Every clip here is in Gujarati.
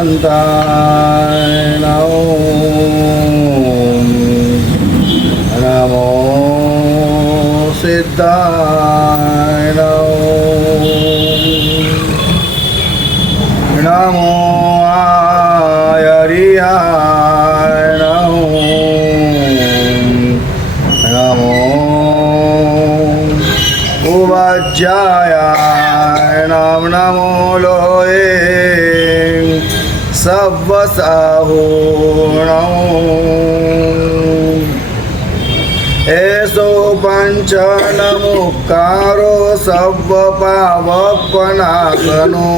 અરિહંતાય નમો સિદ્ધાય નમો આયરિયાય નમો ઉવાજ્જાય નમો લોએ સવસાહુર્ણમ એસો પંચનમુકારો સવપાવપનાશનો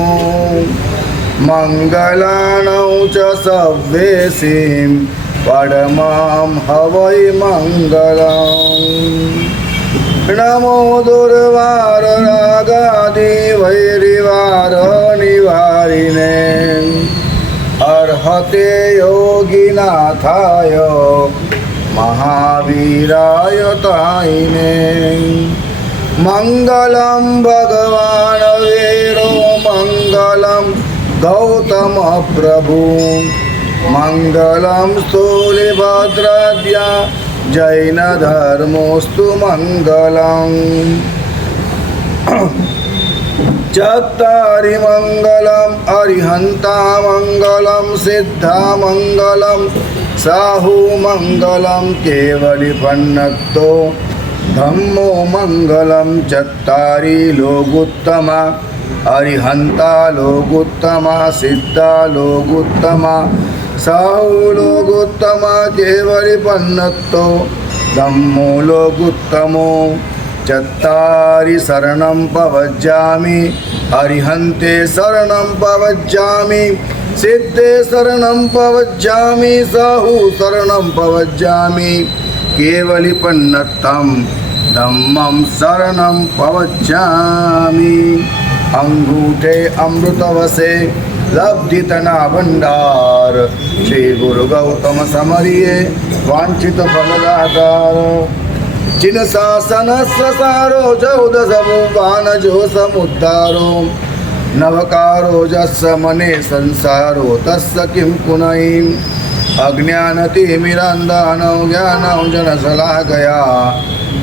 મંગલાણૌ ચ સવ્યેસીમ પરમામ હવૈ મંગલમ નમો દુર્વાર રાગાદિ વૈરિવાર નિવારિને અર્હતે યોગીનાથાય મહાવીરાય તાઈને મંગલમ ભગવાન વીરો મંગલમ ગૌતમ પ્રભુ મંગલમ સ્થૂલિભદ્રદ્યા જૈન ધર્મોસ્તુ મંગલમ ચત્તારી મંગલમ અરિહંતા મંગલમ સિદ્ધા મંગલમ સાહુ મંગલમ કેવલી પન્નક્તો ધમ્મો મંગલમ ચત્તારી લોગુત્તમા અરિહંતા લોગુત્તમા સિદ્ધા લોગુત્તમા સાહુ લોગુત્તમા કેવલી પન્નક્તો ધમ્મો લોગુત્તમો ચત્તારી શરણં પવજ્જામિ અરિહંતે શરણં પવજ્જામિ સિદ્ધે શરણં પવજ્જામિ સાહુ શરણં પવજ્જામિ કેવલી પન્નત્તમ ધમ્મં શરણં પવજ્જામિ અંગૂઠે અમૃતવસે લબ્ધિતના ભંડાર શ્રી ગુરુ ગૌતમ સમરિયે વાંછિત ફલદાતાર ચિન શાસન સારો ચૌદસ ભુવાનજો સમુદ્ધારો નવકારો જસ્સ મને સંસારો તસ્સ કિં પુનઃ અજ્ઞાનતિમિરંધનૌ જ્ઞાનૌ જનશલાકયા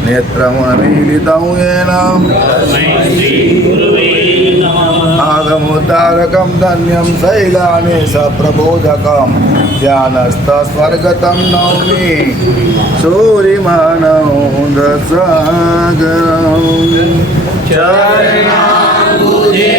નેત્રમુન્મીલિतं येन આગમોદ્ધારકં ધન્યં શૈલાને સપ્રબોધકં ધ્યાનસ્થસ્વર્ગतं નૌમિ સૂરિમાનૌદસાગરં ચરણામ્બુજે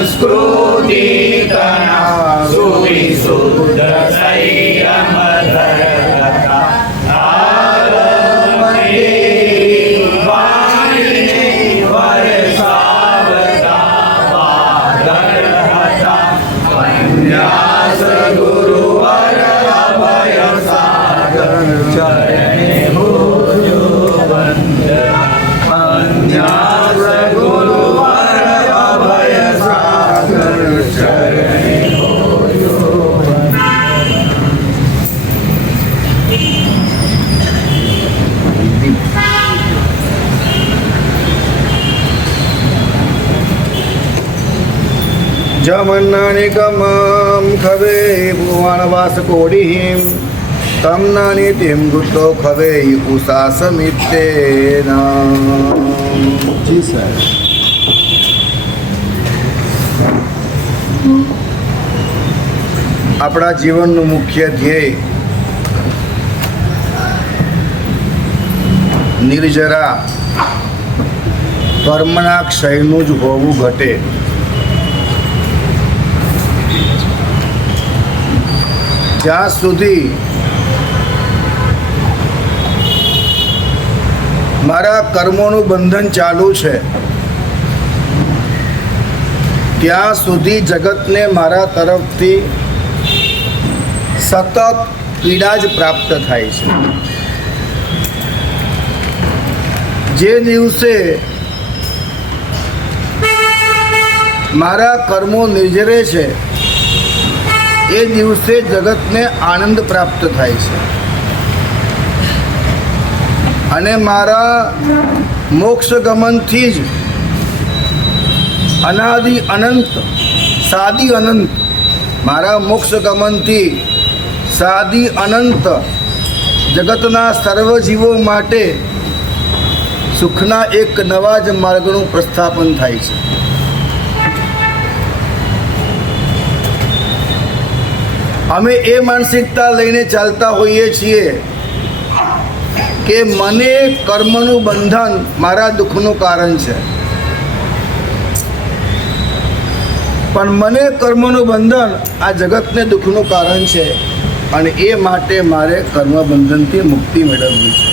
संस्कृति तना सुरी शुद्ध संयम धरता आलमये वाणी वर्षावता बादरहता अन्यास गुरुवर अभय सागर चरणे हो जो वंदना अन्यास गुरुवर अभय सागर चरणे हो जो જમન્નાનિકમં ખવે ભુવનવાસ કોડીહિમ તમ નાનિતિમ ગુતો ખવે ઉષા સમિતેના. જી સર. આપણા જીવનનું મુખ્ય ધ્યેય નિર્જરા કર્મના ક્ષયનું જ હોવું ઘટે. જ્યાં સુધી મારા કર્મોનું બંધન ચાલુ છે ત્યાં સુધી જગતને મારા તરફથી સતત પીડા જ પ્રાપ્ત થાય છે. જે દિવસે મારા કર્મો નિર્જરે છે એ દિવસે જગતને આનંદ પ્રાપ્ત થાય છે અને મારા મોક્ષ ગમનથી જ અનાદિ અનંત સાદી અનંત મારા મોક્ષ ગમનથી સાદી અનંત જગતના સર્વ જીવો માટે સુખના એક નવા જ માર્ગનું પ્રસ્થાપન થાય છે. અમે એ માનસિકતા લઈને ચાલતા હોઈએ છીએ કે મને કર્મનું બંધન મારા દુઃખનું કારણ છે, પણ મને કર્મનું બંધન આ જગતને દુઃખનું કારણ છે અને એ માટે મારે કર્મ બંધનથી મુક્તિ મેળવવી છે.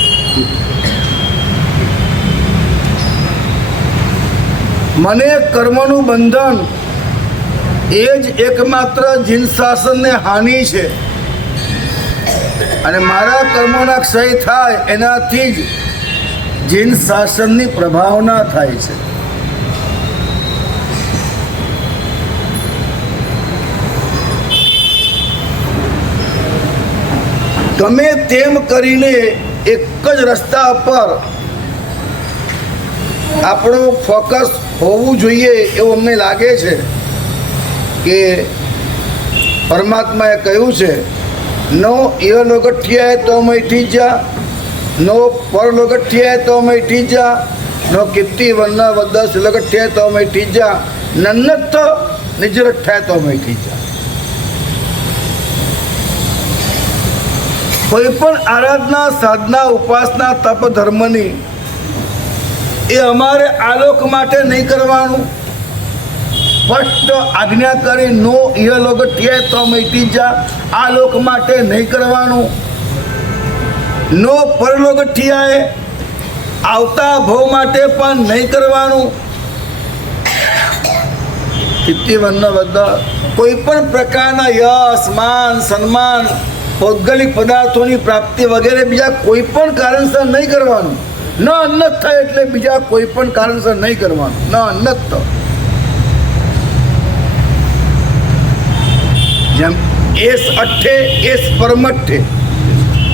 મને કર્મનું બંધન એ જ એકમાત્ર જીન શાસનને હાનિ છે અને મારા કર્મોના ક્ષય થાય એનાથી જ જીન શાસનની પ્રભાવના થાય છે. ગમે તેમ કરીને એક જ રસ્તા પર આપણું ફોકસ હોવું જોઈએ એવું અમને લાગે છે કે પરમાત્માએ કહ્યું છે, નો ઈહ લોગઠિયાય તો મૈઠી જા, નો પર લોગઠિયાય તો મૈઠી જા, નો કીર્તિ વર્ણ વદસ લોગઠિયાય તો મૈઠી જા, નન્નત નિજરઠાય તો મૈઠી જા. કોઈ પણ આરાધના સાધના ઉપાસના તપ ધર્મની એ અમારે આલોક માટે નહીં કરવાનું. સ્પષ્ટ આજ્ઞા કરી, નો ઈહ લોગઠિયાય તો મૈઠી જા, આ લોક માટે નહીં કરવાનું. નો પરલોગઠિયાય આવતા ભવ માટે પણ નહીં કરવાનું. કીર્તિવર્ણ બધા કોઈ પણ પ્રકારના યશ માન સન્માન ભૌગોલિક પદાર્થોની પ્રાપ્તિ વગેરે બીજા કોઈ પણ કારણસર નહીં કરવાનું. ન અન્નત થાય એટલે બીજા કોઈ પણ કારણસર નહીં કરવાનું. ન અન્નત જેમ એસ અઠ્ઠે એસ પરમઠ્ઠે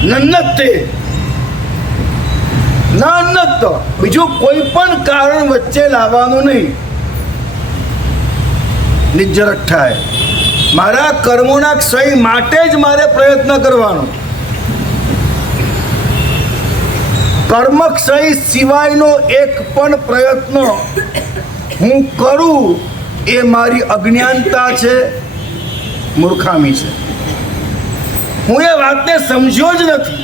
નન્નત્તે ન અન્નત બીજું કોઈ પણ કારણ વચ્ચે લાવવાનું નહીં. નિજરઠ્ઠાય મારા કર્મોના ક્ષય માટે જ મારે પ્રયત્ન કરવાનો. કર્મ ક્ષય સિવાયનો એક પણ પ્રયત્ન હું કરું એ મારી અજ્ઞાનતા છે, મૂર્ખામી છે. હું એ વાતને સમજ્યો જ નથી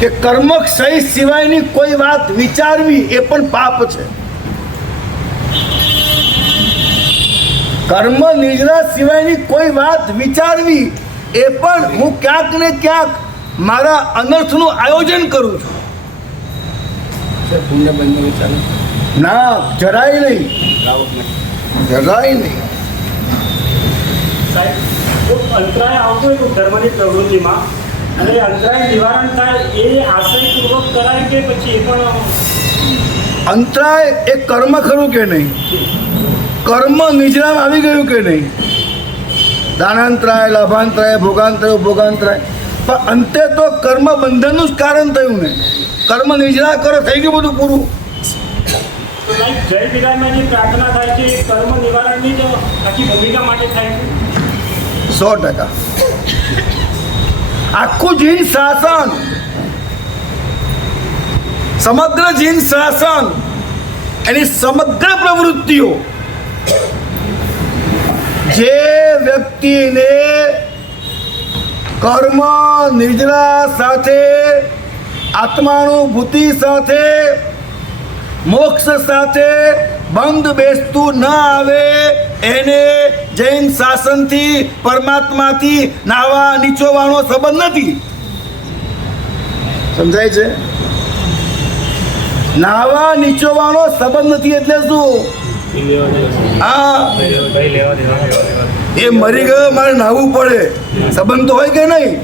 કે કર્મ ક્ષય સિવાયની કોઈ વાત વિચારવી એ પણ પાપ છે. કર્મ નિજરા સિવાયની કોઈ વાત વિચારવી એ પણ હું ક્યાંક ને ક્યાંક મારા અનર્થનું આયોજન કરું છું. ના, જરાય નહીં, જરાય નહીં. અંતરાય આવતો હોય ધર્મની પ્રવૃત્તિમાં અને અંતરાય નિવારણ થાય એ આશયપૂર્વક કરાય કે પછી એ પણ અંતરાય એ કર્મ ખરું કે નહીં? કર્મ નિજરામાં આવી ગયું કે નહીં? દાનાંતરાય લાભાંતરાય ભોગાંતરાય ભોગાંતરાય પણ અંતે તો કર્મ બંધનનું જ કારણ થયું ને. કર્મ નિજરા કરો થઈ ગયું બધું પૂરું. જય વિરાયમાં જે પ્રાર્થના થાય છે એ કર્મ નિવારણની જ આખી ભૂમિકા માટે થાય છે. 100%. આખું જીન શાસન, સમગ્ર જીન શાસન, એની સમગ્ર પ્રવૃત્તિઓ વ્યક્તિને કર્મ નિદ્રા સાથે, આત્માનુભૂતિ સાથે, મોક્ષ સાથે બંધ બેસતું ન આવે એને જૈન શાસનથી, પરમાત્માથી નાવા નીચોવાનો સંબંધ નથી. સમજાય છે? નાવા નીચોવાનો સંબંધ નથી એટલે શું? હા, એ મરી ગયો, મારે નાહવું પડે, સંબંધ તો હોય કે નહીં?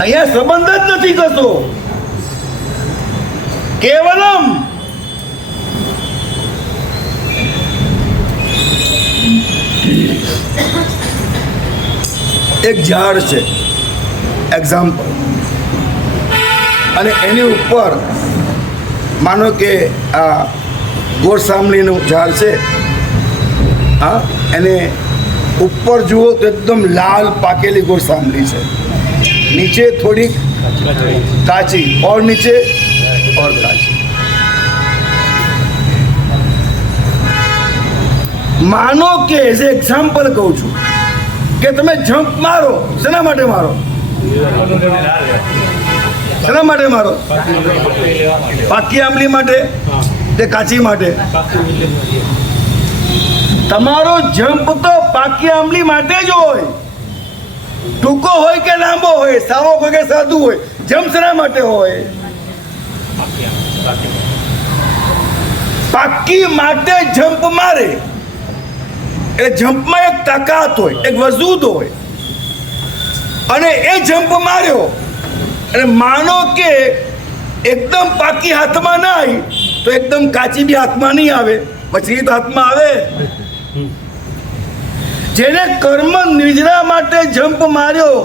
અહીંયા સંબંધ જ નથી કશો. કેવલમ એક ઝાડ છે, એક્ઝામ્પલ, અને એની ઉપર માનો કે આ ગોરસામલીનું ઝાડ છે. હા, એને ઉપર જુઓ તો એકદમ લાલ પાકેલી ગોરસામલી છે, નીચે થોડીક કાચી, और નીચે और કાચી. માનો કે એઝ એક્ઝામ્પલ કહું છું કે તમે જમ્પ મારો, શેના માટે મારો? શેના માટે મારો? પાકી આંબલી માટે કે કાચી માટે? તમારો જમ્પ તો પાકી આંબલી માટે જ હોય, ટૂંકો હોય કે લાંબો હોય, સાવો હોય કે સાદું હોય, જમ્પ શેના માટે હોય? પાકી માટે જમ્પ મારે એટલે જમ્પમાં એક તાકાત હોય, એક વજૂદ હોય, અને એ જમ્પ માર્યો અને માનો કે એકદમ પાકી હાથમાં ના આવી તો એકદમ કાચી બી હાથમાં નહીં આવે, પછી તો હાથમાં આવે. જેને કર્મ નિદ્રા માટે જમ્પ માર્યો,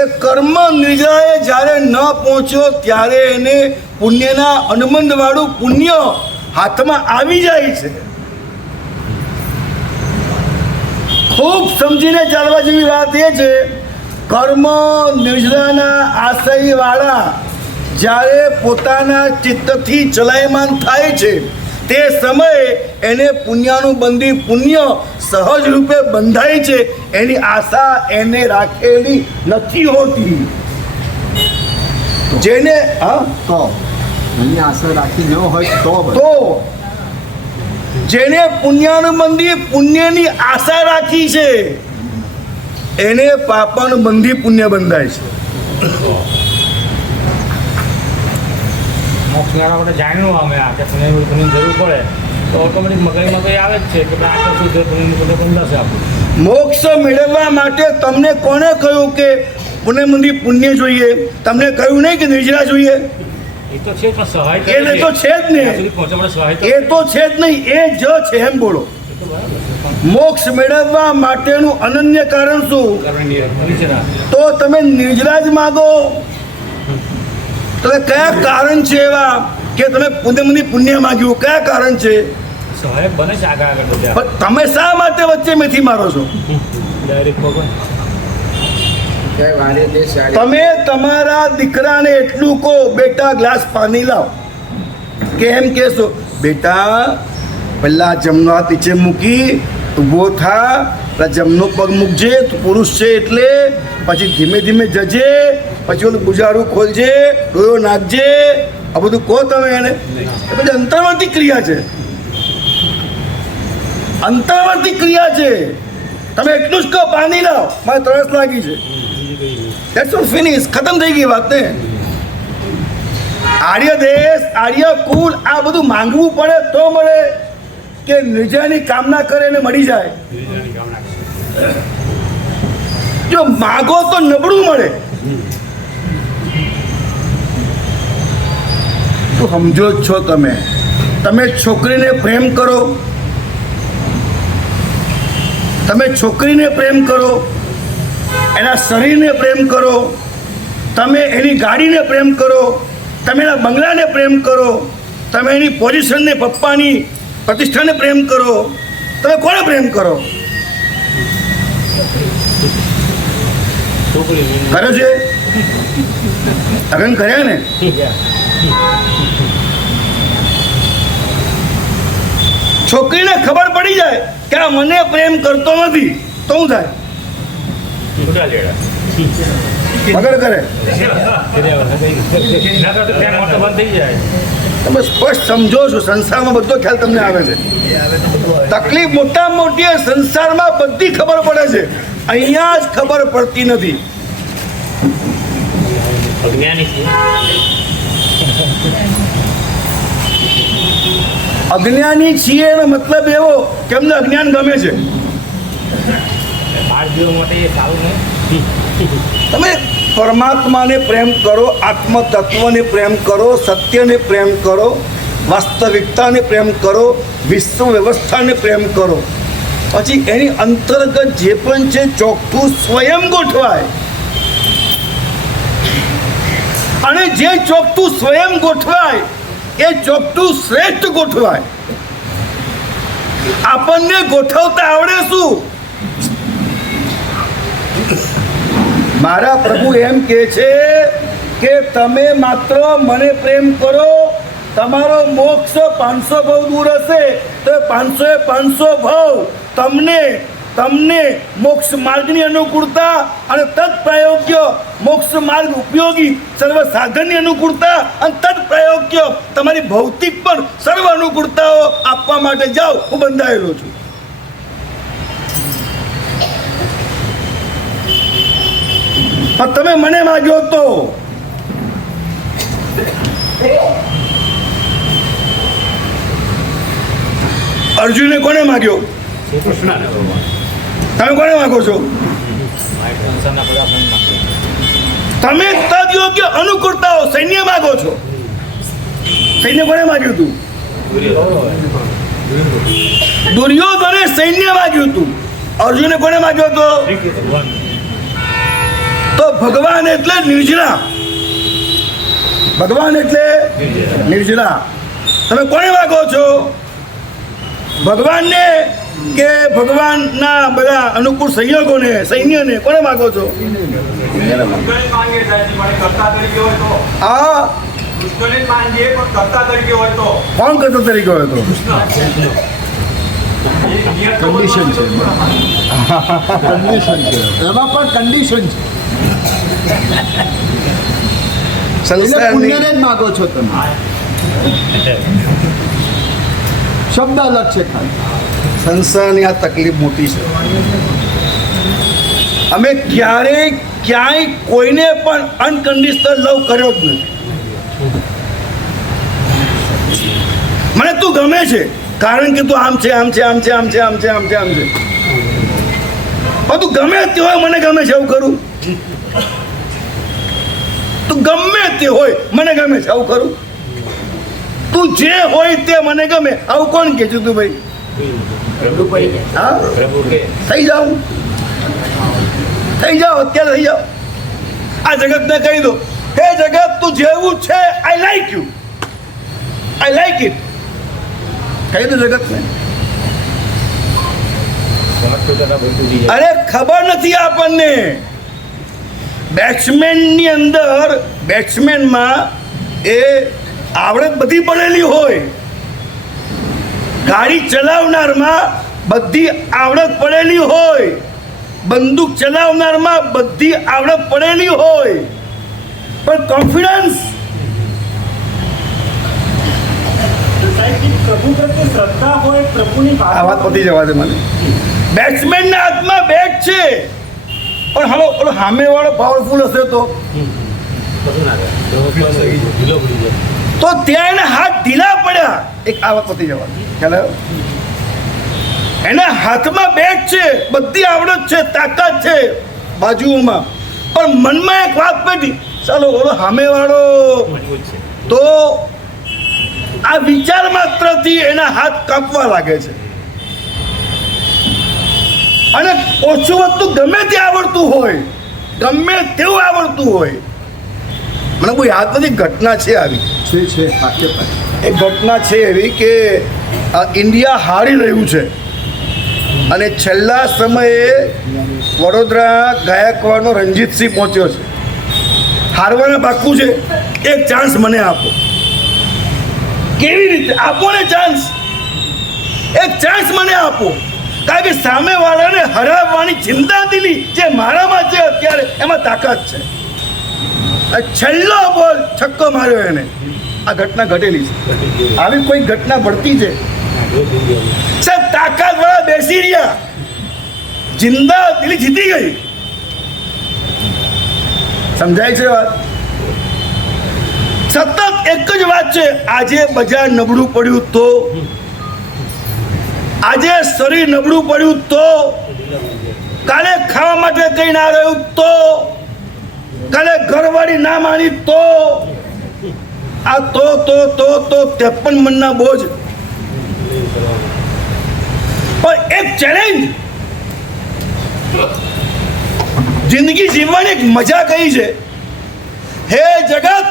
એ કર્મ નિદ્રાએ જ્યારે ન પહોંચ્યો ત્યારે એને પુણ્યના અનુબંધવાળું પુણ્ય હાથમાં આવી જાય છે. ખૂબ સમજીને ચાલવા જેવી વાત એ છે, કર્મ નિદ્રાના આશયવાળા જ્યારે પોતાના ચિત્તથી ચલાયમાન થાય છે તે સમયે એને પુણ્યાનુબંધી પુણ્ય સહજ રૂપે બંધાય છે. એની આશા એને રાખેલી નથી હોતી. જેને તો એની આશા રાખી ન હોય તો જેને પુણ્યાનુબંધી પુણ્યની આશા રાખી છે એને પાપાનુબંધી પુણ્ય બંધાય છે. મોક્ષના આપણે જાણ્યું અમે આ કે પુણ્યની જરૂર પડે તો ઓટોમેટિક મગજમાં કંઈ આવે જ છે કે આ તો શું છે પુણ્યની બધે બંધાશે આપણું. મોક્ષ મેળવવા માટે તમને કોને કહ્યું કે પુણ્યબંધી પુણ્ય જોઈએ? તમને કહ્યું નહીં કે નિર્જરા જોઈએ? એ તો છે પણ સહાય એ તો છે જ ને, એ તો છે જ નહીં, એ જ છે એમ બોલો. મોક્ષ મેળવવા માટેનું અનન્ય કારણ શું? તો તમે નિર્જરા જ માગો. તમે કયા કારણ છે એવા કે તમે પુણ્યબંધી પુણ્ય માગ્યું? કયા કારણ છે? સહાયક બને છે આગળ પણ તમે શા માટે વચ્ચે મેથી મારો છો? ડાયરેક્ટ ભગવાન તમે તમારા દીકરાને એટલું કહો, બેટા ગ્લાસ પાણી લાવ, કે એમ કહેશો બેટા પહેલા જમનો હાથ નીચે મૂકી ઊભો થા, પેલા જમનો પગ મૂકજે, તું પુરુષ છે એટલે, પછી ધીમે ધીમે જજે, પછી ઓલું ગુજારું ખોલજે, ડોયો નાખજે, આ બધું કહો તમે એને. એ બધી અંતર્વર્તી ક્રિયા છે, અંતર્વર્તી ક્રિયા છે. તમે એટલું જ કહો પાણી લાવ, મારે તરસ લાગી છે, ધેટ્સ ઓલ, ફિનિશ, ખતમ થઈ ગઈ વાત ને. આર્ય દેશ, આર્ય કુલ, આ બધું માંગવું પડે તો મળે કે નિર્જરાની કામના કરે ને મળી જાય? જો માગો તો નબળું મળે. તો સમજો જ છો તમે. તમે છોકરીને પ્રેમ કરો, તમે છોકરીને પ્રેમ કરો, એના શરીરને પ્રેમ કરો, તમે એની ગાડીને પ્રેમ કરો, તમે એના બંગલાને પ્રેમ કરો, તમે એની પોઝિશનને, પપ્પાની પ્રતિષ્ઠાને પ્રેમ કરો, તમે કોને પ્રેમ કરો? કર્યો છે? લગ્ન કર્યા ને? છોકરીને ખબર પડી જાય કે આ મને પ્રેમ કરતો નથી તો શું થાય? બગડ કરે. તમે સ્પષ્ટ સમજો છો, સંસારમાં બધો ખ્યાલ તમને આવે છે. તકલીફ મોટામાં મોટી એ સંસારમાં બધી ખબર પડે છે, અહીંયા જ ખબર પડતી નથી. અજ્ઞાની છીએ એનો મતલબ એવો કે અમને અજ્ઞાન ગમે છે. તમે પરમાત્માને પ્રેમ કરો, આત્મ તત્વને પ્રેમ કરો, સત્યને પ્રેમ કરો, વાસ્તવિકતાને પ્રેમ કરો, વિશ્વ વ્યવસ્થાને પ્રેમ કરો, પછી એની અંતર્ગત જે પણ છે ચોખ્ખું સ્વયં ગોઠવાય. અને જે ચોખ્ખું સ્વયં ગોઠવાય એ ચોખ્ખું શ્રેષ્ઠ ગોઠવાય. આપણને ગોઠવતા આવડે શું? મારા પ્રભુ એમ કહે છે કે તમે માત્ર મને પ્રેમ કરો, તમારો મોક્ષ 500 ભવ દૂર હશે તો 500 ભવ તમને મોક્ષ માર્ગની અનુકૂળતા અને તત્પ્રાયોગ્ય મોક્ષ માર્ગ ઉપયોગી સર્વ સાધનની અનુકૂળતા અને તત્પ્રાયોગ્ય તમારી ભૌતિક પણ સર્વ અનુકૂળતાઓ આપવા માટે જાઓ, હું બંધાયેલો છું. પણ તમે મને માગ્યો તો અર્જુને કોને માગ્યો? તમે કોને માગો છો? તમે તદ યોગ્ય અનુકૂળતાઓ સૈન્ય માગો છો. સૈન્ય કોને માગ્યું હતું? દુર્યોધને સૈન્ય માગ્યું હતું. અર્જુને કોને માગ્યો હતો? તો ભગવાન એટલે નિર્જરા. ભગવાન એટલે નિર્જરા. તમે કોને માગો છો? ભગવાનને કે ભગવાનના બધા અનુકૂળ સંયોગોને, સૈન્યને કોને માગો છો? હા, કોણ કરતા તરીકે હોય તો? કન્ડિશન છે, કન્ડિશન છે, એમાં પણ કન્ડિશન છે. એટલે પુણ્યને જ માગો છો તમે. શબ્દ અલગ છે ખાલી. સંસારની આ તકલીફ મોટી છે. અમે ક્યાંય કોઈને પણ અનકન્ડિશનલ લવ કર્યો જ નથી. મને તું ગમે છે કારણ કે તું આમ છે, આમ છે, આમ છે, આમ છે, આમ છે, આમ છે, આમ છે. પણ તું ગમે તે હોય મને ગમે છે એવું કરું? તું ગમે તે હોય મને ગમે છે આવું કરું? તું જે હોય તે મને ગમે આવું કોણ કે છે? તું ભાઈ હા થઈ જાઓ, અત્યારે થઈ જાઓ. આ જગતને કહી દો, હે જગત તું જેવું છે I like you, I like it. કહી દો જગતને. અરે ખબર નથી આપણને. બેટ્સમેનની અંદર, બેટ્સમેનમાં એ આવડત બધી પડેલી હોય, ગાડી ચલાવનારમાં બધી આવડત પડેલી હોય, બંદૂક ચલાવનારમાં બધી આવડત પડેલી હોય, પણ કોન્ફિડન્સ પ્રભુ પ્રત્યે શ્રદ્ધા હોય, પ્રભુની આ વાત પતી જવા દે મને. બેટ્સમેનના હાથમાં બેટ છે પણ હાલો ઓલો સામેવાળો પાવરફુલ હશે તો ત્યાં એના હાથ ઢીલા પડ્યા. એક આ વાત પતી જવા ખ્યાલ આવ્યો? એના હાથમાં બેટ છે, બધી આવડત છે, તાકાત છે બાજુઓમાં, પણ મનમાં એક વાત પેટી, ચાલો ઓલો સામેવાળો તો આ વિચાર માત્રથી એના હાથ કાપવા લાગે છે. અને ઓછું વસ્તુ ગમે તે આવડતું હોય, ગમે તેવું આવડતું હોય, મને કોઈ યાદ નથી, ઘટના છે આવી છે પાકે પાકે. એક ઘટના છે એવી કે ઇન્ડિયા હારી રહ્યું છે અને છેલ્લા સમયે વડોદરા ગાયકવાડનો રણજીતસિંહ પહોંચ્યો છે. હારવાના પાક્કું છે, એક ચાન્સ મને આપો. કેવી રીતે આપો ને ચાન્સ? એક ચાન્સ મને આપો, કારણ કે સામેવાળાને હરાવવાની ચિંતાદિલી જે મારામાં છે અત્યારે એમાં તાકાત છે. આ છેલ્લો બોલ છક્કો માર્યો એને. આ ઘટના ઘટેલી છે. આવી કોઈ ઘટના બનતી છે સાહેબ? તાકાત વાળા બેસી રહ્યા, જિંદા દિલી જીતી ગઈ. સમજાય છે વાત? સતત એક જ વાત છે, આજે બજાર નબળું પડ્યું તો, આજે શરીર નબળું પડ્યું તો, કાલે ખાવા માટે કઈ ના રહ્યું તો, કાલે ઘરવાળી ના માની તો, આ તો 53 મણના બોજ. પણ એક ચેલેન્જ, જિંદગી જીવવાની એક મજા કઈ છે? હે જગત,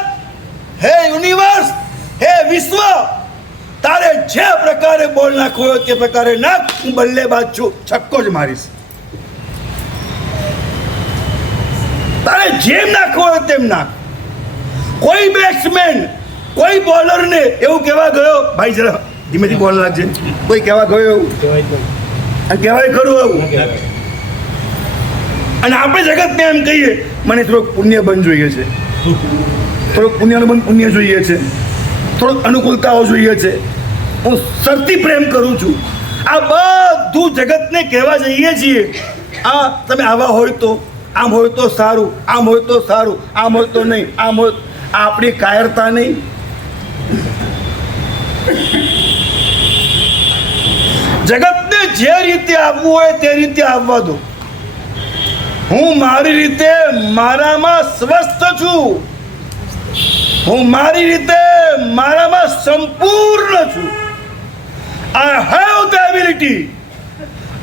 હે યુનિવર્સ, હે વિશ્વ, તારે જે પ્રકારે બોલ નાખવો હોય તે પ્રકારે નાખ. હું બલ્લેબાજ છું, છક્કો જ મારીશ. તારે જેમ નાખવો હોય તેમ નાખ. કોઈ બેટ્સમેન કોઈ બોલરને એવું કહેવા ગયો, ભાઈ જરા ધીમેથી બોલ નાખજે, કોઈ કહેવા ગયો એવું? અને કહેવાય ખરું એવું? અને આપણે જગતને એમ કહીએ, મને થોડોક પુણ્ય બંધ જોઈએ છે, થોડોક પુણ્ય જોઈએ છે, થોડોક અનુકૂળતાઓ જોઈએ છે, હું સરથી પ્રેમ કરું છું. આ બધું જગતને કહેવા જઈએ છીએ. આ તમે આવા હોય તો, આમ હોય તો સારું, આમ હોય તો સારું, આમ હોય તો નહીં, આમ હોય. આ આપણી કાયરતા નહીં? જગતને જે રીતે આવવું હોય તે રીતે આવવા દો. હું મારી રીતે મારામાં સ્વસ્થ છું, હું મારી રીતે મારામાં સંપૂર્ણ છું. I have the ability,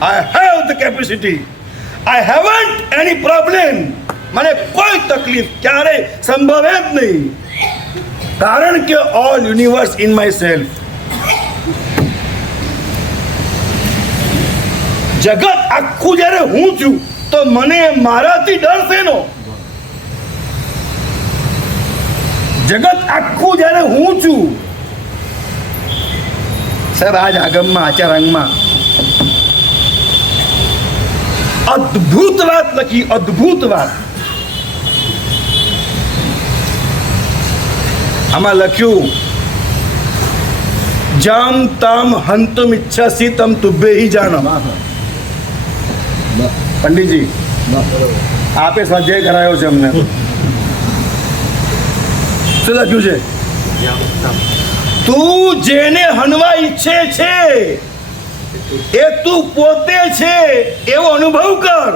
I have the capacity, I haven't any problem. મને કોઈ તકલીફ ક્યારેય સંભવે જ નહીં, કારણ કે all universe in my self. જગત આખું જ્યારે હું છું તો મને મારાથી ડર શેનો? જગત આખું જ્યારે હું છું. સાહેબ આજ આગમમાં આચારાંગમાં અદ્ભુત વાત લખી, અદ્ભુત વાત. આમાં લખ્યું, જામ તામ હંતુમ ઈચ્છાસી તમ તુભે હી જાનો. પંડિતજી આપે સ્વાધ્યાય કરાયો છે અમને. શું લખ્યું છે? તું જેને હનવા ઈચ્છે છે એ તું પોતે છે એવો અનુભવ કર.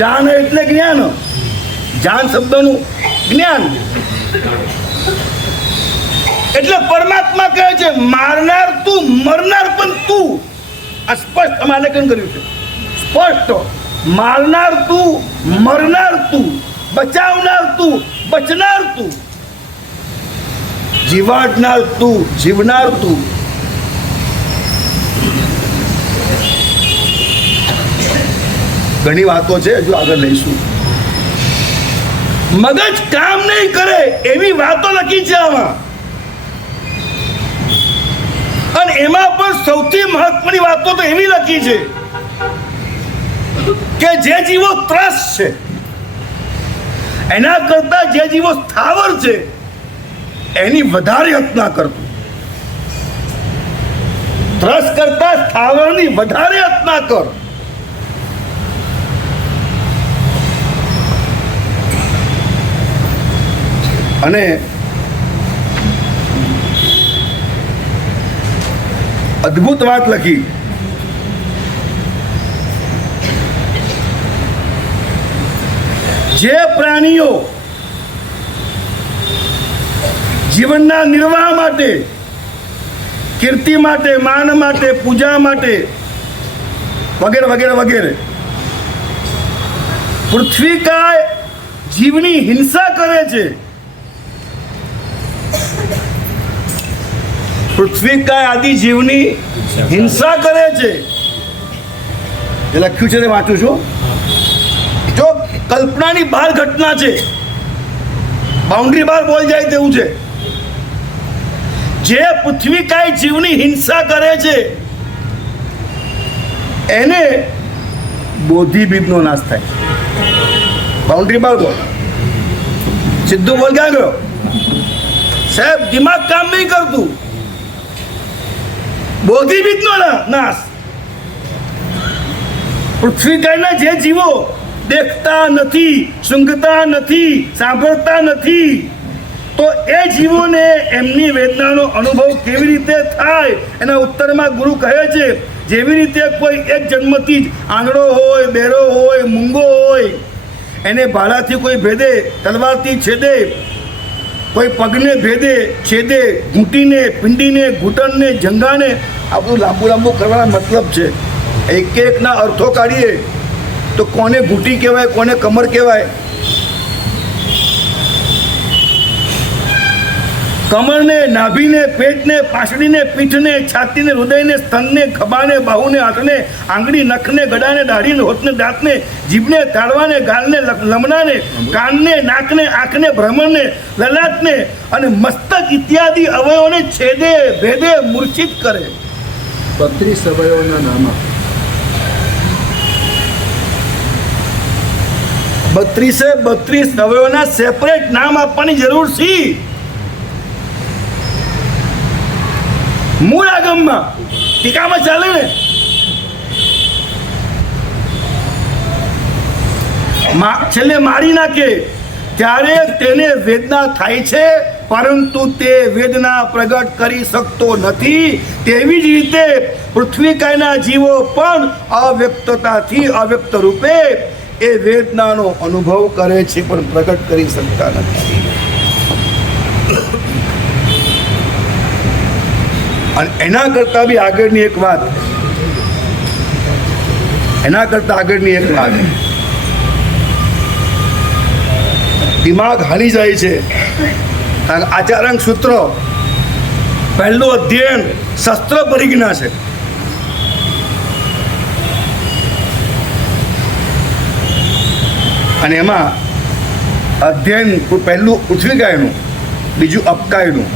જાન એટલે જ્ઞાન, જાન શબ્દનું જ્ઞાન. એટલે પરમાત્મા કહે છે મારનાર તું, મરનાર પણ તું. આ સ્પષ્ટ અમાલેકન કર્યું છે, સ્પષ્ટ. મારનાર તું, મરનાર તું, બચાવનાર તું, બચનાર તું, જીવાડનાર તું, જીવનાર તું. ઘણી વાતો છે, હજુ આગળ લઈશું. મગજ કામ નહીં કરે એવી વાતો લખી છે આમાં. અને એમાં પણ સૌથી મહત્વની વાતો તો એવી લખી છે કે જે જીવો ત્રસ્ત છે એના કરતા જે જીવો સ્થાવર છે એની વધારે યાતના કરતું. ત્રસ્ત કરતા સ્થાવરની વધારે યાતના કર. અને અદ્ભુત વાત લખી. જે પ્રાણીઓ જીવનના નિર્વાહ માટે, કીર્તિ માટે, માન માટે, પૂજા માટે વગેરે વગેરે વગેરે પૃથ્વી કાય જીવની હિંસા કરે છે, પૃથ્વી કાય આદિ જીવની હિંસા કરે છે. એ લખ્યું છે તે વાંચું છું. જો કલ્પનાની બહાર ઘટના છે, બાઉન્ડ્રી બહાર બોલ જાય તેવું છે. જે પૃથ્વીકાય જીવની હિંસા કરે છે એને બોધિબીજનો નાશ થાય. બાઉન્ડ્રી બાળકો સીધું બોલ ક્યાં ગયો સાહેબ? દિમાગ કામ નહીં કરતું. બોધિબીજનો નાશ. પૃથ્વીકાયના જે જીવો દેખતા નથી, સૂંઘતા નથી, સાંભળતા નથી, તો એ જીવોને એમની વેદનાનો અનુભવ કેવી રીતે થાય? એના ઉત્તરમાં ગુરુ કહે છે જેવી રીતે કોઈ એક જન્મથી જ આંગળો હોય, બેરો હોય, મૂંગો હોય, એને ભાલાથી કોઈ ભેદે, તલવારથી છેદે, કોઈ પગને ભેદે, છેદે, ઘૂંટીને, પિંડીને, ઘૂંટણને, જંઘાને, આ બધું લાંબુ લાંબુ કરવાના મતલબ છે. એક એકના અર્થો કાઢીએ તો કોને ઘૂંટી કહેવાય, કોને કમર કહેવાય? કમરને, નાભીને, પેટને, પાસડીને, પીઠને, છાતીને, હૃદયને, સ્તનને, ખભાને, બાહુને, હાથને, આંગળી, નખને, ગળાને, દાઢીને, હોઠને, દાંતને, જીભને, તાળવાને, ગાલને, લમણાને, કાનને, નાકને, આંખને, ભ્રમણને, લલાટને અને મસ્તક ઇત્યાદિ અવયવોને છેદે, ભેદે, મૂર્છિત કરે. 32 અવયવોના નામ. 32 અવયવોના સેપરેટ નામ આપવાની જરૂર છે. મૂળ આગમમાં ટીકામાં ચાલે ને. છેલ્લે મારી નાખે ત્યારે તેને વેદના થાય છે, પરંતુ તે વેદના પ્રગટ કરી શકતો નથી. તેવી જ રીતે પૃથ્વીકાયના જીવો પણ અવ્યક્તતાથી અવ્યક્ત રૂપે એ વેદનાનો અનુભવ કરે છે, પણ પ્રગટ કરી શકતા નથી. અને એના કરતાં બી આગળની એક વાત, દિમાગ હાલી જાય છે. આચાર્ય સૂત્ર પહેલું અધ્યયન શસ્ત્ર પરિજ્ઞા છે. અને એમાં અધ્યયન પહેલું પૃથ્વીકાયનું, બીજું અપકાયનું.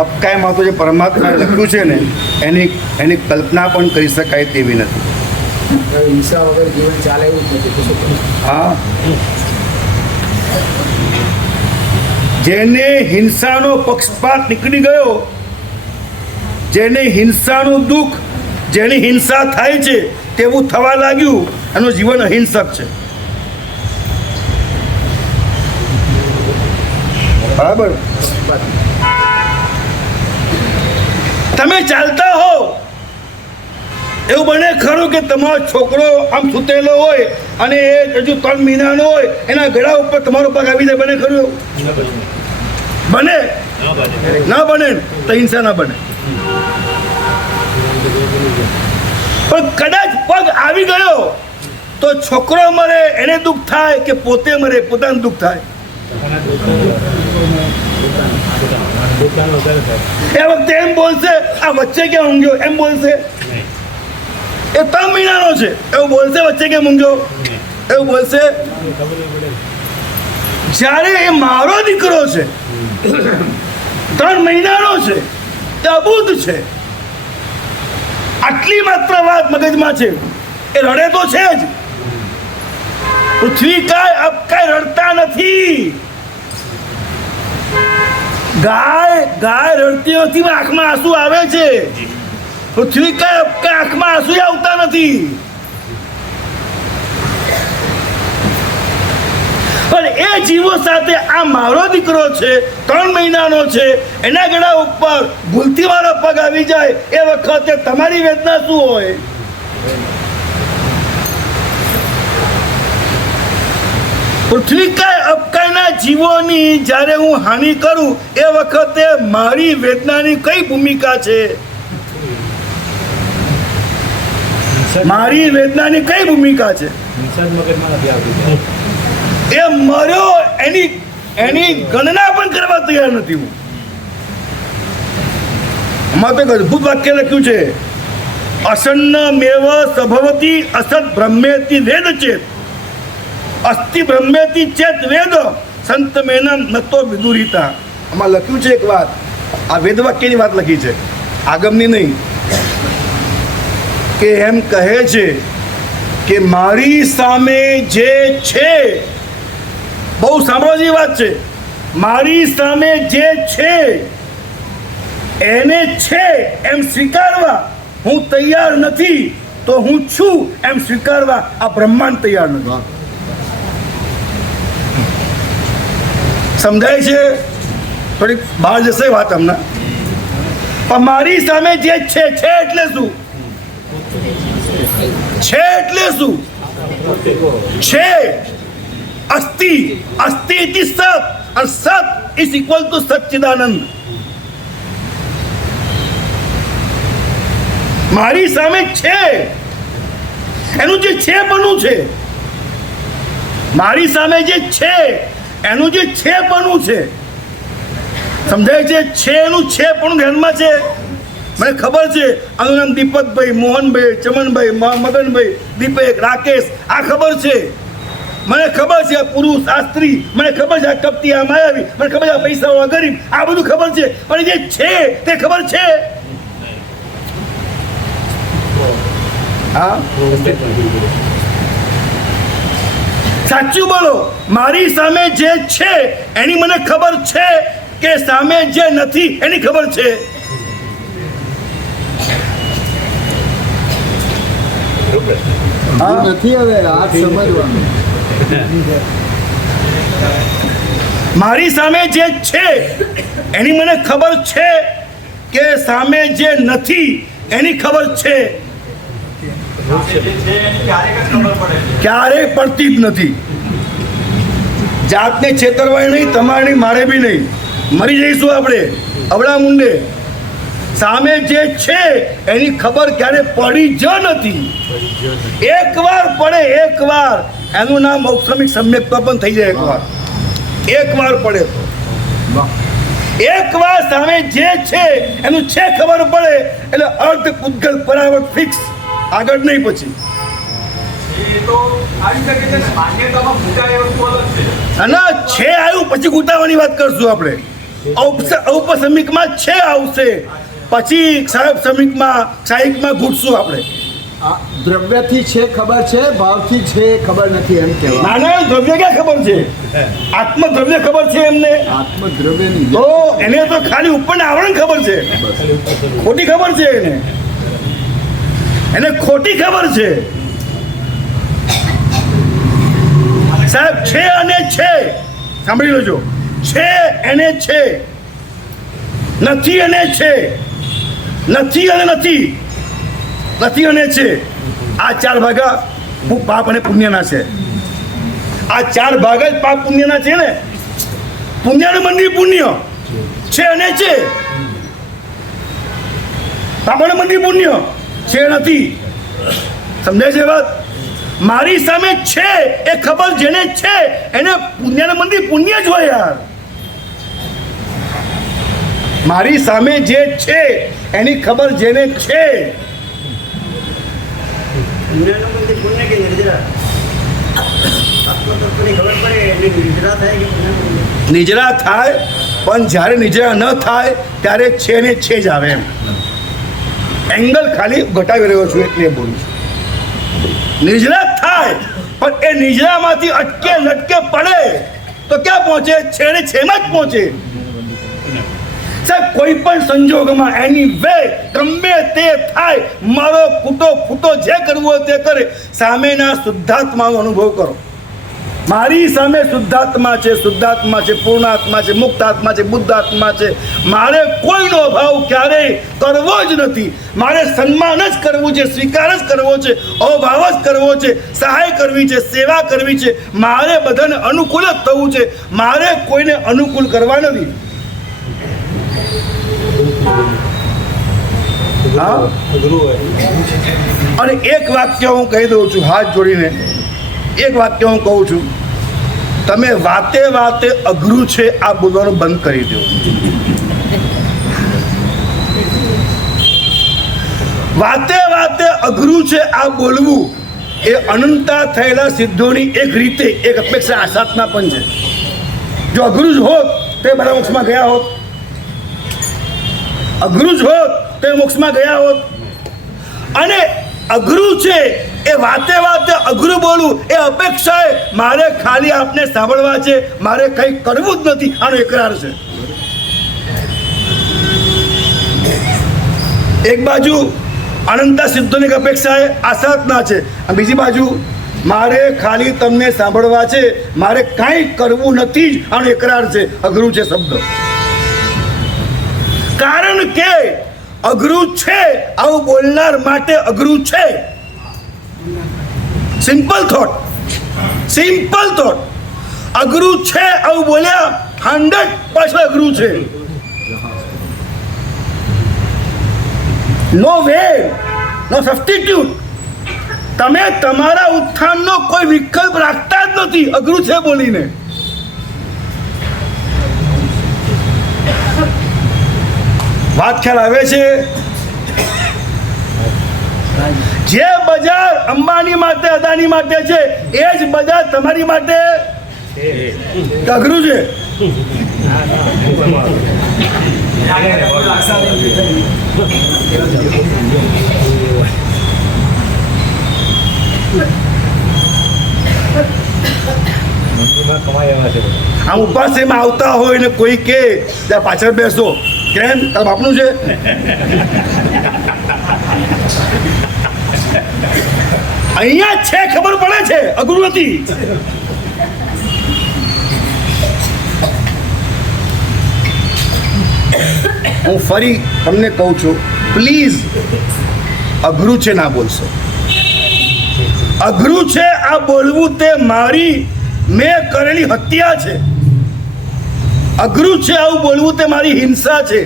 અપકાયમાં તો જે પરમાત્માએ લખ્યું છે ને એની કલ્પના પણ કરી શકાય તેવી નથી. હિંસા વગર જીવન ચાલે એવું જ નથી. હા, જેને હિંસાનો પક્ષપાત નીકળી ગયો, જેને હિંસાનું દુઃખ, જેની હિંસા થાય છે તેવું થવા લાગ્યું, એનું જીવન અહિંસક છે. બરાબર? તમે ચાલતા હો, એવું બને ખરું કે તમારો છોકરો આમ સૂતેલો હોય અને એ હજુ 3 મહિનાનો હોય, એના ગળા ઉપર તમારો પગ આવી જાય? બને ખરું એવું? બને? ના બને તો હિંસા ના બને. પણ કદાચ પગ આવી ગયો તો છોકરો મરે એને દુઃખ થાય કે પોતે મરે પોતાનું દુઃખ થાય? એ વખતે એમ બોલશે આ વચ્ચે ક્યાં ઊંઘ્યો, એમ બોલશે. એ 3 મહિનાનો છે એવું બોલશે, વચ્ચે કેમ ઊંઘ્યો એવું બોલશે. જ્યારે એ મારો દીકરો છે, 3 મહિનાનો છે, એ અબૂધ છે, આટલી માત્ર વાત મગજમાં છે, એ રડે તો છે જ. પૃથ્વીકાય અપકાય રડતા નથી. ગાય રડતી નથી, આંખમાં આંસુ આવે છે. પૃથ્વીકાય અપકાય આંખમાં આંસુ આવતા નથી. પણ એ જીવો સાથે આ મારો દીકરો છે, 3 મહિનાનો છે, એના ગળા ઉપર ભૂલથી મારો પગ આવી જાય એ વખતે તમારી વેદના શું હોય? પૃથ્વીકાય અપકાયના જીવોની જ્યારે હું હાનિ કરું એ વખતે મારી વેદનાની કઈ ભૂમિકા છે? મારી વેદનાની કઈ ભૂમિકા છે? એ મર્યો એની ગણના પણ કરવા તૈયાર નથી હું. આમાં તો એક અદભુત વાક્ય લખ્યું છે, અસન્ન મેવ સભવતી અસત બ્રહ્મેતિ વેદ ચેત અસ્તિ બ્રહ્મેતિ ચેત વેદ સંત મેનમ નતો વિદુરિતા. આમાં લખ્યું છે એક વાત, આ વેદવાક્યની વાત લખી છે, આગમની નહીં, કે એમ કહે છે કે મારી સામે જે છે, બહુ સાંભળવા જેવી વાત છે, મારી સામે જે છે એને છે એમ સ્વીકારવા હું તૈયાર નથી, તો હું છું એમ સ્વીકારવા આ બ્રહ્માંડ તૈયાર નથી. સમજાય છે? થોડીક બહાર જશે વાત હમણાં. પણ મારી સામે જે છે એટલે શું? છે એટલે શું? છે અસ્તિ, અસ્તિ ઇતિ સત, અને સત ઇઝ ઇક્વલ ટુ સચ્ચિદાનંદ. મારી સામે છે, એનું જે છે બનવું છે, મારી સામે જે છે એનું જે છે બનવું છે, સમજાય છે? એનું છે પણ ધ્યાનમાં છે. મને ખબર છે આનું નામ દીપકભાઈ, મોહનભાઈ, ચમનભાઈ, મદનભાઈ, દીપક, રાકેશ, આ ખબર છે. મને ખબર છે આ પુરુષ, આ સ્ત્રી, મને ખબર છે આ કપટી, આ માયાવી, મને ખબર છે આ પૈસાવાળા, ગરીબ, આ બધું ખબર છે. પણ જે છે તે ખબર છે? હા, સાચું બોલો. મારી સામે જે છે એની મને ખબર છે કે સામે જે નથી એની ખબર છે? નથી હવે આ સમજવાનું. મારી સામે જે છે એની મને ખબર છે કે સામે જે નથી એની ખબર છે? ક્યારેય પડતી જ નથી. જાતને છેતરવાય નહીં, તમારે નહીં, મારે બી નહીં. મરી જઈશું આપણે અવળા મુંડે. સામે જે છે એની ખબર ક્યારે પડી જ નથી. એકવાર પડે, એકવાર, એનું નામ ઔક્ષમિક સમ્યક્તા પણ થઈ જાય. એકવાર પડે તો, એકવાર સામે જે છે એનું છે ખબર પડે એટલે અર્ધ પૂતગલ પરાવર્ત ફિક્સ, આગળ નહીં. પછી અને છે આવ્યું પછી ગુટાવાની વાત કરશું આપણે. ઔપસમિકમાં છે આવશે, પછી સાહિકમાં ઘૂંટશું આપણે. દ્રવ્યથી છે ખબર છે, ભાવથી છે ખબર નથી એમ કહેવાય. નાના દ્રવ્ય ક્યાં ખબર છે? આત્મદ્રવ્ય ખબર છે એમને? આત્મદ્રવ્યની તો એને તો ખાલી ઉપરના આવરણ ખબર છે, ખોટી ખબર છે એને ખોટી ખબર છે. સાહેબ છે અને છે, સાંભળી લેજો. છે એને છે, નથી અને છે, નથી અને નથી, નથી અને છે. આ ચાર ભાગા પાપ અને પુણ્યના છે. આ ચાર ભાગા જ પાપ પુણ્યના છે ને. પુણ્યનું મંદિર પુણ્ય છે અને છે, પાપનું મંદિર પુણ્ય છે નથી. સમજાય છે વાત? મારી સામે છે એ ખબર જેને છે એને પુણ્યનું મંદિર પુણ્ય જ હોય યાર. મારી સામે જે છે એની ખબર જેને છે. નિજરા થાય, પણ જ્યારે નિજરા ન થાય ત્યારે છે ને છે જ આવે એમ. એંગલ ખાલી ઘટાવી રહ્યો છું એટલે બોલું છું. નિજરા થાય પણ એ નિજરામાંથી અટકે લટકે પડે તો ક્યાં પહોંચે? છે ને છેમાં જ પહોંચે. સાહેબ કોઈ પણ સંજોગોમાં એની વે ગમે તે થાય, મારો કૂટો ફૂટો જે કરવું હોય તે કરે, સામેના શુદ્ધાત્માનો અનુભવ કરો. મારી સામે શુદ્ધાત્મા છે, શુદ્ધાત્મા છે, પૂર્ણાત્મા છે, મુક્તાત્મા છે, બુદ્ધાત્મા છે. મારે કોઈનો અભાવ ક્યારેય કરવો જ નથી. મારે સન્માન જ કરવું છે, સ્વીકાર જ કરવો છે, અભાવ જ કરવો છે, સહાય કરવી છે, સેવા કરવી છે. મારે બધાને અનુકૂળ જ થવું છે. મારે કોઈને અનુકૂળ કરવા નથી. અને એક વાક્ય હું કહી દઉં છું હાથ જોડીને, એક વાક્ય હું કહું છું, તમે વાતે વાતે અઘરું છે આ બોલવાનું બંધ કરી દો. વાતે વાતે અઘરું છે આ બોલવું એ અનંતા થયેલા સિદ્ધોની એક રીતે એક અપેક્ષા આશાતના પણ છે. જો અઘરું જ હોત તો એ બધા મોક્ષમાં ગયા હોત, અઘરું જ હોત તો એ મોક્ષમાં ગયા હોત. અને અઘરું છે એ વાતે વાતે અઘરું બોલવું એ અપેક્ષાએ મારે ખાલી આપને સાંભળવા છે, મારે કંઈ કરવું જ નથી, આનો એકરાર છે. એક બાજુ અનંતા સિદ્ધોની અપેક્ષાએ આસાધના છે, અને બીજી બાજુ મારે ખાલી તમને સાંભળવા છે, મારે કાંઈ કરવું નથી, આનો એકરાર છે. અઘરું છે શબ્દ, કારણ કે અઘરું છે આવું બોલનાર માટે અઘરું છે. સિમ્પલ થોટ, અઘરું છે આવું બોલ્યા 100% અઘરું છે. નો વે, નો સબસ્ટિટ્યુટ. તમે તમારા ઉત્થાનનો કોઈ વિકલ્પ રાખતા જ નથી અઘરું છે બોલીને. વાત ખ્યાલ આવે છે? જે બજાર અંબાણી માટે અદાણી માટે છે એ જ બજાર તમારી માટે અઘરું છે. આમ ઉપાસેમાં આવતા હોય ને કોઈ કે ત્યાં પાછળ બેસો, કેમ તારા બાપનું છે? અહીંયા છે ખબર પડે છે, અઘરું નથી. હું ફરી તમને કહું છું, પ્લીઝ અઘરું છે ના બોલશો. અઘરું છે આ બોલવું તે મારી મેં કરેલી હત્યા છે. અઘરું છે આવું બોલવું તે મારી હિંસા છે.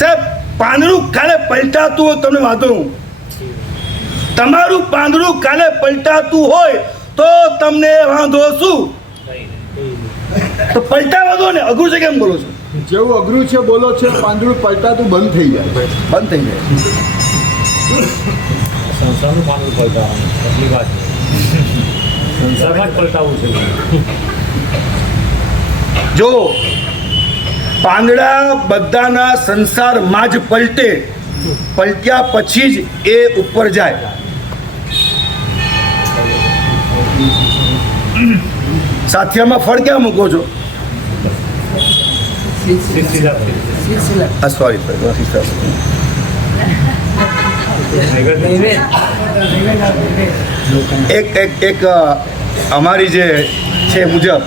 સાહેબ, પાંદડું કાલે પલટાતું હોય તમને વાંધો નહીં, તમારું પાંદડું કાલે પલટાતું હોય તો તમને વાંધો શું? તો પલટાવા દો ને, અઘરું છે કેમ બોલો છો? જેવું અઘરું છે બોલો છે, પાંદડું પલટાતું બંધ થઈ જાય. સંસારનું પાંદડું પલટાવવાનું એટલી વાત છે. સંસારમાં જ પલટાવવું છે. જો પાંદડા બધાના સંસારમાં જ પલટે, પલટ્યા પછી જ એ ઉપર જાય. સાથિયામાં ફળ ક્યાં મૂકો છો? સોરી, એક અમારી જે છે મુજબ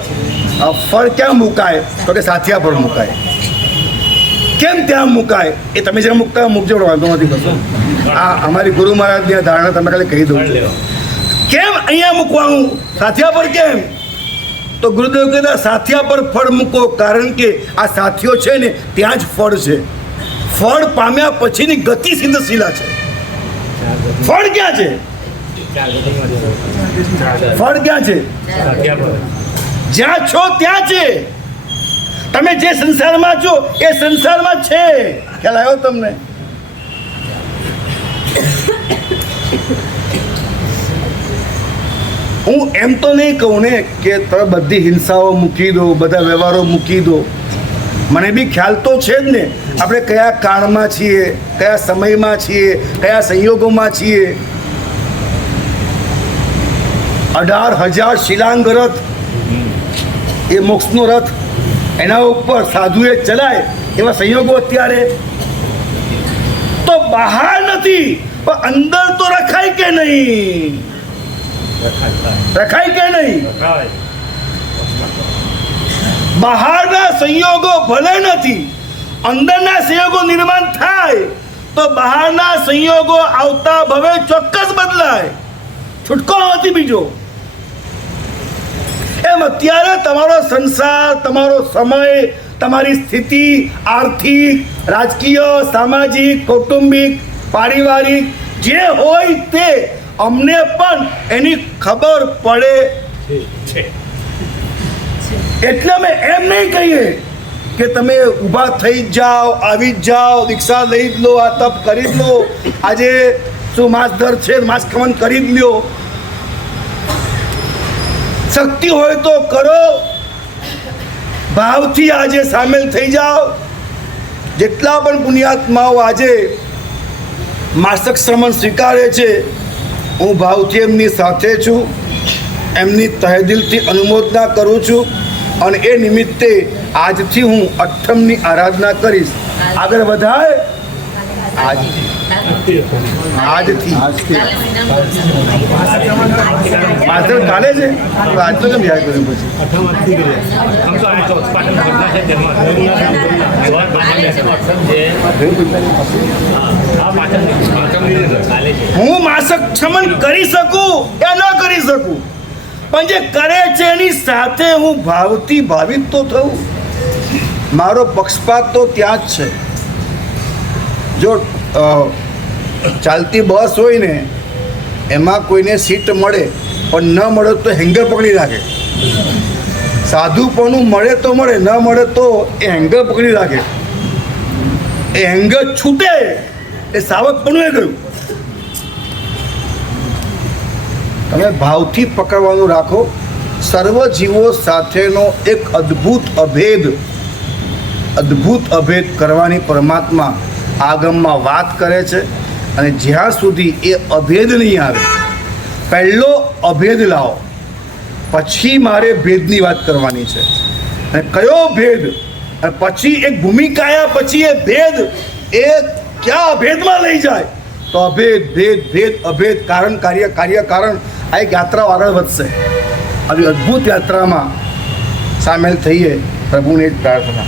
ફળ ક્યાં મુકાય તો કે સાથિયા પર મુકાય. કેમ ત્યાં મુકાય એ તમે જ્યાં મૂકતા મૂકજો, વાંધો નથી કરતો. આ અમારી ગુરુ મહારાજની ધારણા તમે ખાલી કહી દઉં છું. કેમ અહીંયા મૂકવાનું, સાથિયા પર કેમ? તો ગુરુદેવ કહેતા સાથિયા પર ફળ મૂકો, કારણ કે આ સાથીઓ છે ને ત્યાં જ ફળ છે. ફળ પામ્યા પછીની ગતિ સિદ્ધશીલા છે. ફળ ક્યાં છે? ફળ ક્યાં છે? જ્યાં છો ત્યાં છે. તમે જે સંસારમાં છો એ સંસારમાં છે. ખ્યાલ આવ્યો તમને? હું એમ તો નહીં કહું ને કે તમે બધી હિંસાઓ મૂકી દો, બધા વ્યવહારો મૂકી દો. મને બી ખ્યાલ તો છે જ ને આપણે કયા કાળમાં છીએ, કયા સમયમાં છીએ, કયા સંયોગોમાં છીએ. 18,000 શિલાંગ રથ, એ મોક્ષનો રથ, એના ઉપર સાધુએ ચલાય એવા સંયોગો અત્યારે. તો બહાર નથી પણ અંદર તો રખાય કે નહીં? રખાય કે નહીં? બહારના સંયોગો ભલે નથી, અંદરના સંયોગો નિર્માણ થાય તો બહારના સંયોગો આવતા ભવે ચોક્કસ બદલાય. છૂટકો નથી બીજો. એમ અત્યારે તમારો સંસાર, તમારો સમય, તમારી સ્થિતિ આર્થિક, રાજકીય, સામાજિક, કૌટુંબિક, પારિવારિક જે હોય તે અમને પણ એની ખબર પડે છે. એટલે અમે એમ નહીં કહીએ કે તમે ઊભા થઈ જ જાઓ, આવી જ જાઓ, દીક્ષા લઈ જ લો, આ તપ કરી જ લો, આજે શું માસ દર છે માસ ખમન કરી જ લ્યો. શક્તિ હોય તો કરો, ભાવથી આજે સામેલ થઈ જાઓ. જેટલા પણ પુણ્યાત્માઓ આજે માસક શ્રમણ સ્વીકારે છે, હું ભાવથી એમની સાથે છું, એમની તહેદિલથી અનુમોદના કરું છું. અને એ નિમિત્તે આજથી હું અઠ્ઠમની આરાધના કરીશ. આગળ વધાય આજથી માસ્ટર કાલે છે આજ તો કેમ યાદ કર્યું પછી હું માસક ક્ષમન કરી શકું કે ન કરી શકું, પણ જે કરે છે એની સાથે હું ભાવથી ભાવિત તો થવું. મારો પક્ષપાત તો ત્યાં જ છે. જો ચાલતી બસ હોય ને એમાં કોઈને સીટ મળે પણ ન મળે તો હેંગર પકડી રાખે. સાધુપણું મળે તો મળે, ન મળે તો એ હેંગર પકડી રાખે. એ હેંગર છૂટે એ સાવધપણું એ ગયું. તમે ભાવથી પકડવાનું રાખો. સર્વ જીવો સાથેનો એક અદ્ભુત અભેદ કરવાની પરમાત્મા આગમમાં વાત કરે છે. અને જ્યાં સુધી એ અભેદ નહીં આવે, પહેલો અભેદ લાવો, પછી મારે ભેદની વાત કરવાની છે. અને કયો ભેદ, અને પછી એક ભૂમિકા આવ્યા પછી એ ભેદ એ ક્યાં અભેદમાં લઈ જાય, તો અભેદ ભેદ ભેદ અભેદ કારણ કાર્ય કાર્ય કારણ, આ એક યાત્રાઓ આગળ વધશે. આવી અદ્ભુત યાત્રામાં સામેલ થઈએ. પ્રભુની જ પ્રાર્થના.